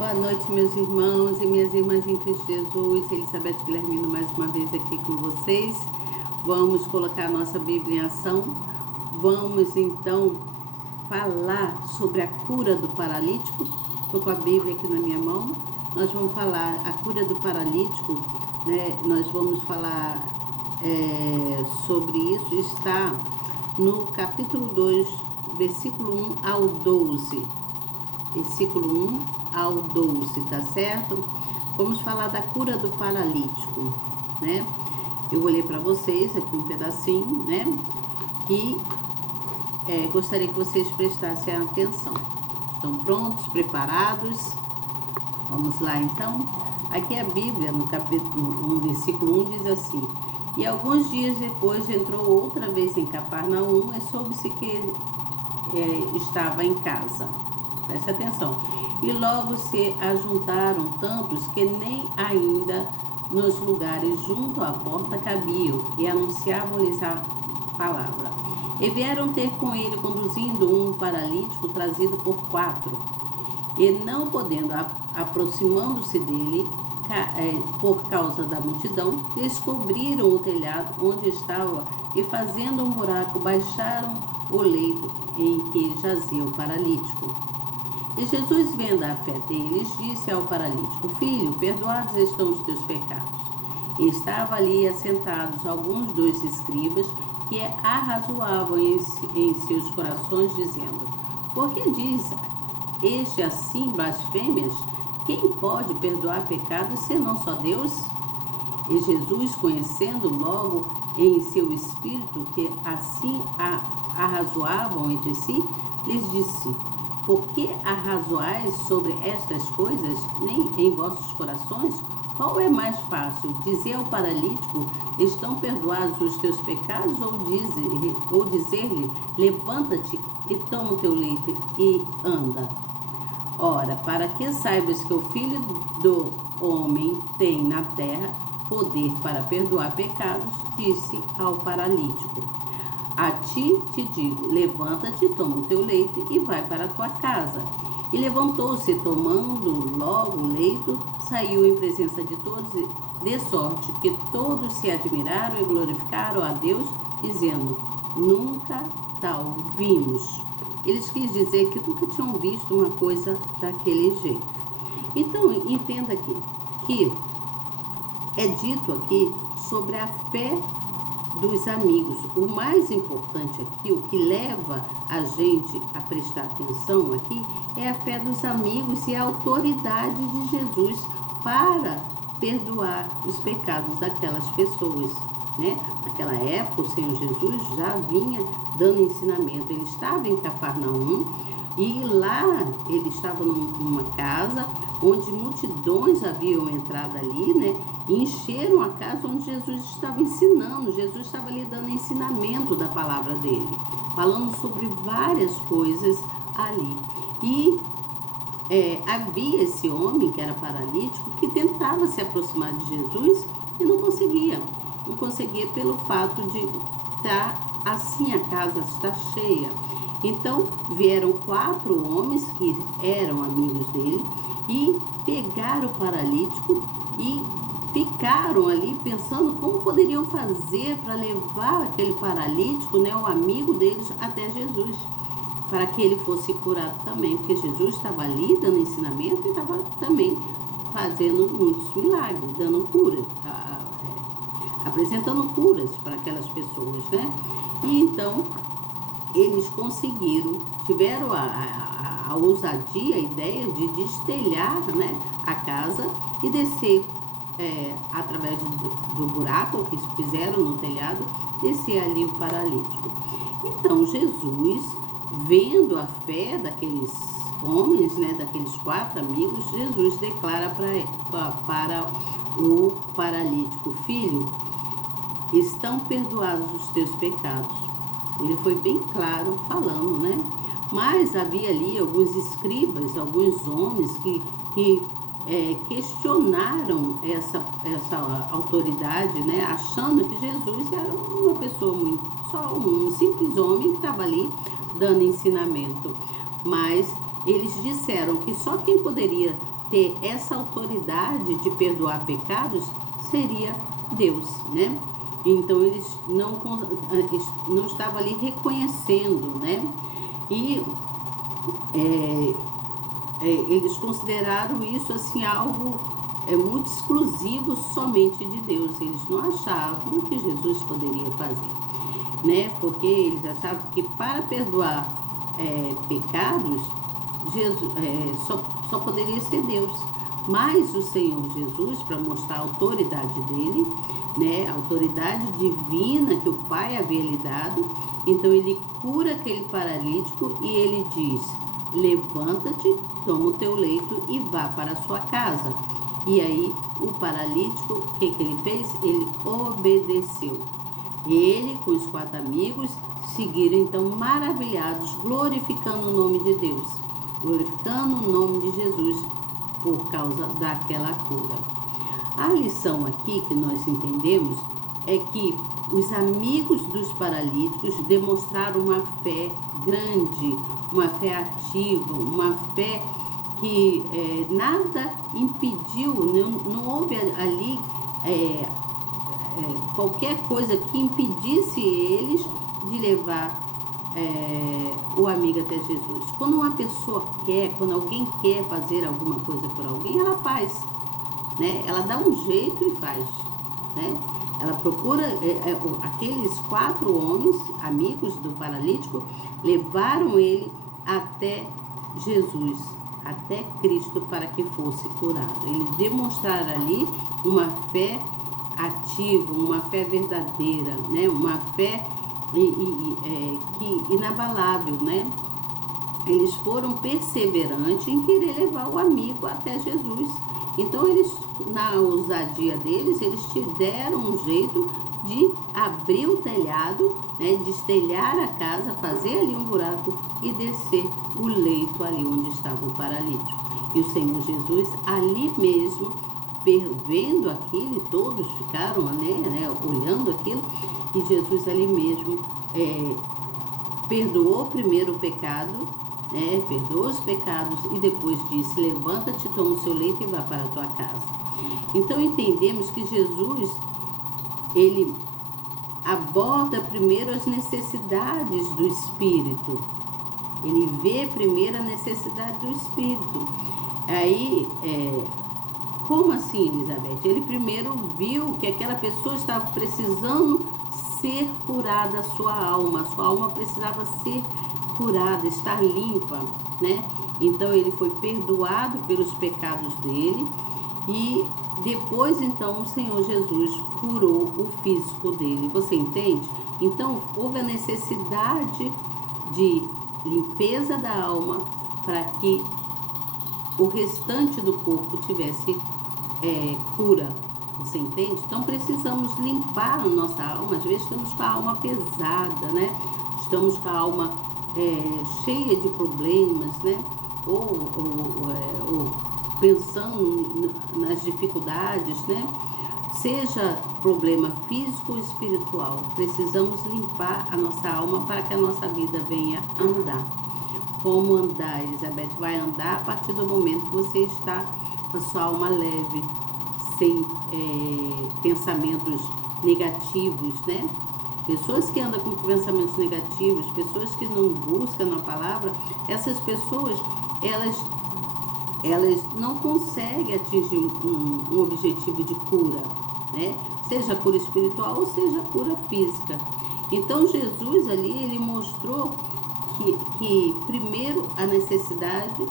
Boa noite, meus irmãos e minhas irmãs em Cristo Jesus. Elizabeth Guilhermino mais uma vez aqui com vocês. Vamos colocar a nossa Bíblia em ação. Vamos então falar sobre a cura do paralítico. Estou com a Bíblia aqui na minha mão. Nós vamos falar a cura do paralítico, né? Nós vamos falar sobre isso. Está no capítulo 2, versículo 1 ao 12. Versículo 1 ao 12, tá certo? Vamos falar da cura do paralítico, né? Eu vou ler para vocês aqui um pedacinho, né? E gostaria que vocês prestassem atenção. Estão prontos, preparados? Vamos lá, então. Aqui a Bíblia, no capítulo 1, versículo 1, diz assim: E alguns dias depois entrou outra vez em Cafarnaum e soube-se que estava em casa. Presta atenção. E logo se ajuntaram tantos que nem ainda nos lugares junto à porta cabiam, e anunciavam-lhes a palavra. E vieram ter com ele, conduzindo um paralítico trazido por 4. E não podendo, aproximando-se dele, por causa da multidão, descobriram o telhado onde estava e, fazendo um buraco, baixaram o leito em que jazia o paralítico. E Jesus, vendo a fé deles, disse ao paralítico: Filho, perdoados estão os teus pecados. E estavam ali assentados alguns dos escribas que arrazoavam em seus corações, dizendo: Por que diz este assim blasfêmias? Quem pode perdoar pecados senão só Deus? E Jesus, conhecendo logo em seu espírito que assim arrazoavam entre si, lhes disse: Por que arrazoais sobre estas coisas, nem em vossos corações? Qual é mais fácil, dizer ao paralítico: estão perdoados os teus pecados, ou dizer-lhe: levanta-te e toma o teu leito e anda? Ora, para que saibas que o Filho do Homem tem na terra poder para perdoar pecados, disse ao paralítico: A ti te digo, levanta-te, toma o teu leito e vai para a tua casa. E levantou-se, tomando logo o leito, saiu em presença de todos, de sorte que todos se admiraram e glorificaram a Deus, dizendo: Nunca tal vimos. Eles quis dizer que nunca tinham visto uma coisa daquele jeito. Então, entenda aqui, que é dito aqui sobre a fé dos amigos. O mais importante aqui, o que leva a gente a prestar atenção aqui, é a fé dos amigos e a autoridade de Jesus para perdoar os pecados daquelas pessoas, né? Naquela época, o Senhor Jesus já vinha dando ensinamento. Ele estava em Cafarnaum e lá ele estava numa casa onde multidões haviam entrado ali, né? E encheram a casa onde Jesus estava ensinando. Jesus estava ali dando ensinamento da palavra dele, falando sobre várias coisas ali. E havia esse homem que era paralítico que tentava se aproximar de Jesus e não conseguia. Não conseguia pelo fato de estar assim, a casa está cheia. Então vieram 4 homens que eram amigos dele e pegaram o paralítico e ficaram ali pensando como poderiam fazer para levar aquele paralítico, né, o amigo deles, até Jesus, para que ele fosse curado também, porque Jesus estava ali dando ensinamento e estava também fazendo muitos milagres, dando cura, apresentando curas para aquelas pessoas, né? E então eles conseguiram, tiveram a ousadia, a ideia de destelhar, né, a casa e descer através do buraco que fizeram no telhado, descer ali o paralítico. Então Jesus, vendo a fé daqueles homens, né, daqueles 4 amigos, Jesus declara para o paralítico: Filho, estão perdoados os teus pecados. Ele foi bem claro falando, né? Mas havia ali alguns escribas, alguns homens que questionaram essa autoridade, né? Achando que Jesus era uma pessoa só um simples homem que estava ali dando ensinamento. Mas eles disseram que só quem poderia ter essa autoridade de perdoar pecados seria Deus, né? Então eles não estavam ali reconhecendo, né? E eles consideraram isso assim algo muito exclusivo somente de Deus. Eles não achavam que Jesus poderia fazer, né? Porque eles achavam que para perdoar pecados, Jesus só poderia ser Deus. Mas o Senhor Jesus, para mostrar a autoridade dele, né, a autoridade divina que o Pai havia lhe dado, então ele cura aquele paralítico e ele diz: levanta-te, toma o teu leito e vá para a sua casa. E aí o paralítico, o que ele fez? Ele obedeceu. Ele, com os 4 amigos, seguiram então maravilhados, glorificando o nome de Deus, glorificando o nome de Jesus por causa daquela cura. A lição aqui que nós entendemos é que os amigos dos paralíticos demonstraram uma fé grande, uma fé ativa, uma fé que nada impediu, não houve ali qualquer coisa que impedisse eles de levar o amigo até Jesus. Quando uma pessoa quando alguém quer fazer alguma coisa por alguém, ela faz, né? Ela dá um jeito e faz, né? Ela procura, aqueles 4 homens, amigos do paralítico, levaram ele até Jesus, até Cristo, para que fosse curado. Eles demonstraram ali uma fé ativa, uma fé verdadeira, né? Uma fé que inabalável, né? Eles foram perseverantes em querer levar o amigo até Jesus. Então eles, na ousadia deles, eles deram um jeito de abrir o telhado, né? Destelhar a casa, fazer ali um buraco e descer o leito ali onde estava o paralítico. E o Senhor Jesus ali mesmo, vendo aquilo, todos ficaram olhando aquilo, e Jesus ali mesmo perdoou primeiro o pecado, né? Perdoou os pecados e depois disse: levanta-te, toma o seu leito e vá para a tua casa. Então entendemos que Jesus, ele aborda primeiro as necessidades do espírito. Ele vê primeiro a necessidade do espírito. Aí, como assim, Elizabeth? Ele primeiro viu que aquela pessoa estava precisando ser curada, a sua alma precisava ser curada, estar limpa, né? Então ele foi perdoado pelos pecados dele e depois então o Senhor Jesus curou o físico dele. Você entende? Então houve a necessidade de limpeza da alma para que o restante do corpo tivesse cura. Você entende? Então precisamos limpar a nossa alma. Às vezes estamos com a alma pesada, né? Estamos com a alma cheia de problemas, né? Ou pensando nas dificuldades, né? Seja problema físico ou espiritual, precisamos limpar a nossa alma para que a nossa vida venha andar. Como andar, Elizabeth? Vai andar a partir do momento que você está com a sua alma leve, sem pensamentos negativos, né? Pessoas que andam com pensamentos negativos, pessoas que não buscam a palavra, essas pessoas, elas não conseguem atingir um objetivo de cura, né? Seja cura espiritual ou seja cura física. Então Jesus ali, ele mostrou que primeiro a necessidade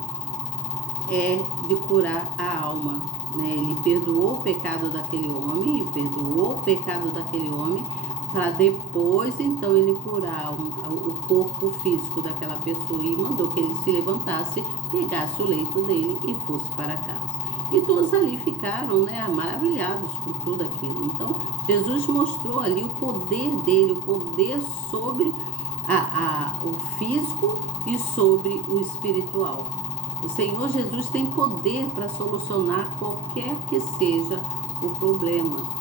é de curar a alma, né? Ele perdoou o pecado daquele homem, para depois então ele curar o corpo físico daquela pessoa, e mandou que ele se levantasse, pegasse o leito dele e fosse para casa. E todos ali ficaram, né, maravilhados com tudo aquilo. Então Jesus mostrou ali o poder dele, o poder sobre o físico e sobre o espiritual. O Senhor Jesus tem poder para solucionar qualquer que seja o problema.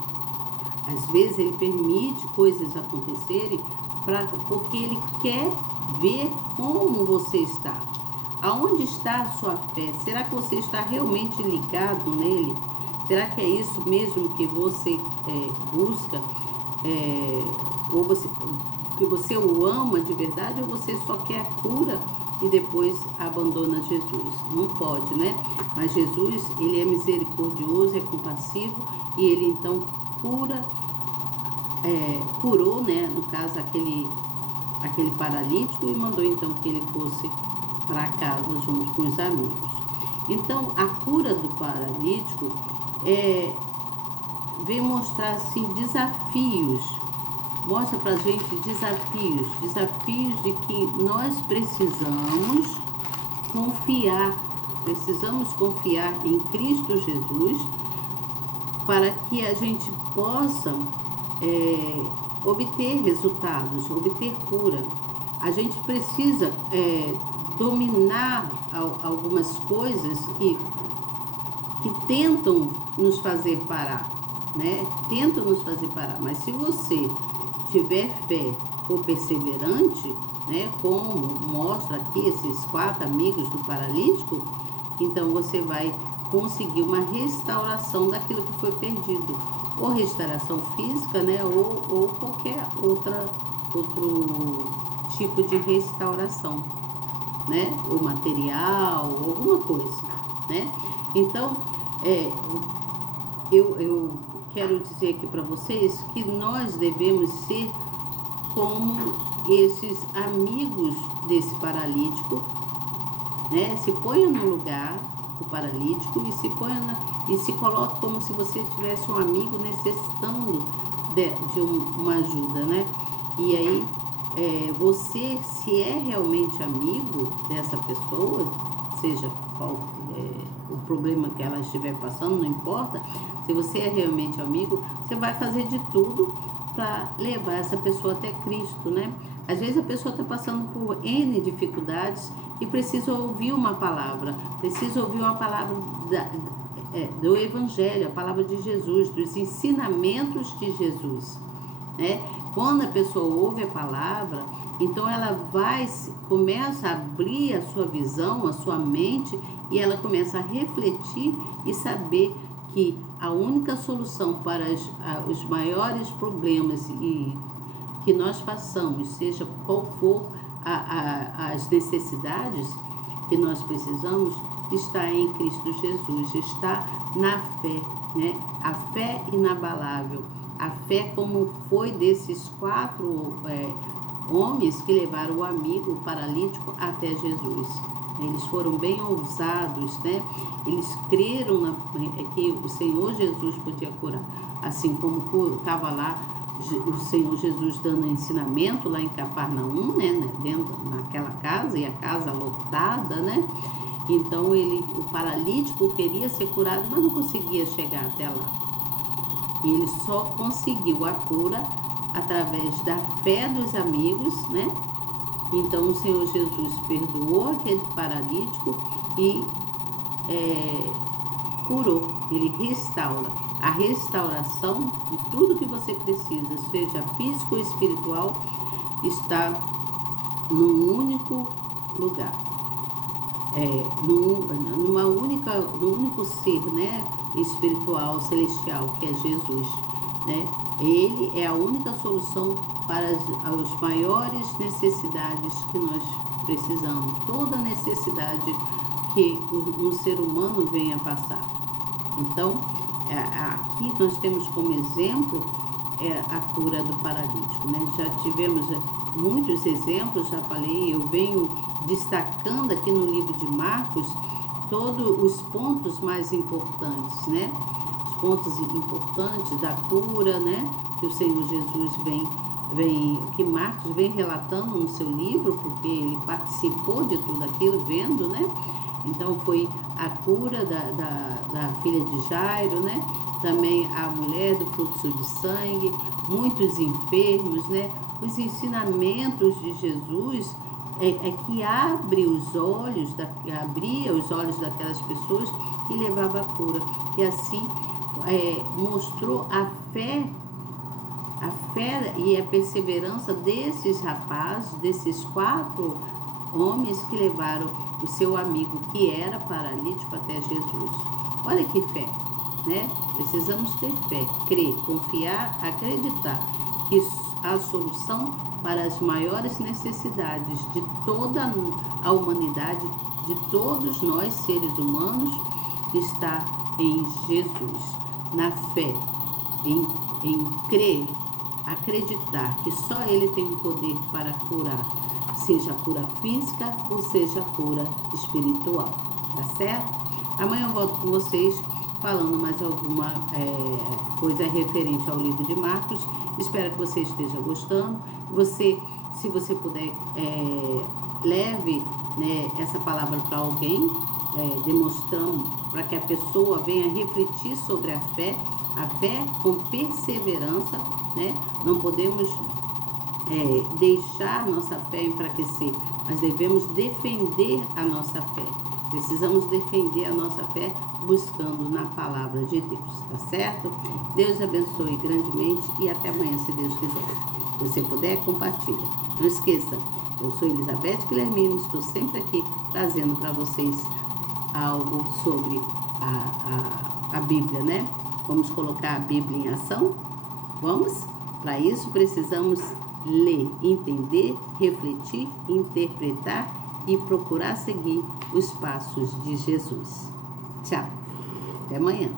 Às vezes ele permite coisas acontecerem porque ele quer ver como você está. Aonde está a sua fé? Será que você está realmente ligado nele? Será que é isso mesmo que você busca? Ou que você o ama de verdade, ou você só quer a cura e depois abandona Jesus? Não pode, né? Mas Jesus, ele é misericordioso, é compassivo, e ele então curou, né? No caso, aquele paralítico, e mandou então que ele fosse para casa junto com os amigos. Então, a cura do paralítico vem mostrar assim desafios, mostra pra gente desafios de que nós precisamos confiar em Cristo Jesus para que a gente possa obter resultados, obter cura. A gente precisa dominar algumas coisas que tentam nos fazer parar, né? Tentam nos fazer parar. Mas se você tiver fé, for perseverante, né? Como mostra aqui esses 4 amigos do paralítico, então você vai conseguir uma restauração daquilo que foi perdido, ou restauração física, né? Ou qualquer outro tipo de restauração, né? Ou material, alguma coisa, né? Então, eu quero dizer aqui para vocês que nós devemos ser como esses amigos desse paralítico, né? Se ponha no lugar do paralítico e se coloque como se você tivesse um amigo necessitando de uma ajuda, né? E aí, você, se é realmente amigo dessa pessoa, seja qual o problema que ela estiver passando, não importa, se você é realmente amigo, você vai fazer de tudo para levar essa pessoa até Cristo, né? Às vezes a pessoa está passando por N dificuldades e precisa ouvir uma palavra, do Evangelho, a palavra de Jesus, dos ensinamentos de Jesus, né? Quando a pessoa ouve a palavra, então ela começa a abrir a sua visão, a sua mente, e ela começa a refletir e saber que a única solução para os maiores problemas que nós passamos, seja qual for as necessidades que nós precisamos, está em Cristo Jesus, está na fé, né? A fé inabalável, a fé como foi desses 4 homens que levaram o amigo, o paralítico, até Jesus. Eles foram bem ousados, né? Eles creram que o Senhor Jesus podia curar. Assim como estava lá o Senhor Jesus dando ensinamento lá em Cafarnaum, né? Naquela casa, e a casa lotada, né? Então o paralítico queria ser curado, mas não conseguia chegar até lá. E ele só conseguiu a cura através da fé dos amigos, né? Então o Senhor Jesus perdoou aquele paralítico e curou, ele restaura. A restauração de tudo que você precisa, seja físico ou espiritual, está num único lugar, no único ser, né, espiritual, celestial, que é Jesus, né? Ele é a única solução para as maiores necessidades que nós precisamos, toda necessidade que um ser humano venha a passar. Então, aqui nós temos como exemplo a cura do paralítico, né? Já tivemos muitos exemplos, já falei, eu venho destacando aqui no livro de Marcos todos os pontos mais importantes, né? Os pontos importantes da cura, né? Que o Senhor Jesus que Marcos vem relatando no seu livro, porque ele participou de tudo aquilo, vendo, né? Então foi a cura da filha de Jairo, né? Também a mulher do fluxo de sangue, muitos enfermos, né? Os ensinamentos de Jesus que abria os olhos daquelas pessoas e levava a cura. E assim mostrou a fé e a perseverança desses rapazes, desses 4 homens que levaram o seu amigo que era paralítico até Jesus. Olha que fé, né? Precisamos ter fé, crer, confiar, acreditar que a solução para as maiores necessidades de toda a humanidade, de todos nós seres humanos, está em Jesus, na fé, em crer, acreditar que só Ele tem o poder para curar, seja cura física ou seja cura espiritual, tá certo? Amanhã eu volto com vocês falando mais alguma coisa referente ao livro de Marcos. Espero que você esteja gostando. Se você puder, leve, né, essa palavra para alguém, demonstrando para que a pessoa venha refletir sobre a fé com perseverança, né? Não podemos deixar nossa fé enfraquecer, mas devemos defender a nossa fé. Precisamos defender a nossa fé buscando na palavra de Deus, tá certo? Deus abençoe grandemente e até amanhã, se Deus quiser. Se você puder, compartilha. Não esqueça, eu sou Elizabeth Guilhermino, estou sempre aqui trazendo para vocês algo sobre a Bíblia, né? Vamos colocar a Bíblia em ação? Vamos? Para isso precisamos ler, entender, refletir, interpretar e procurar seguir os passos de Jesus. Tchau. Até amanhã.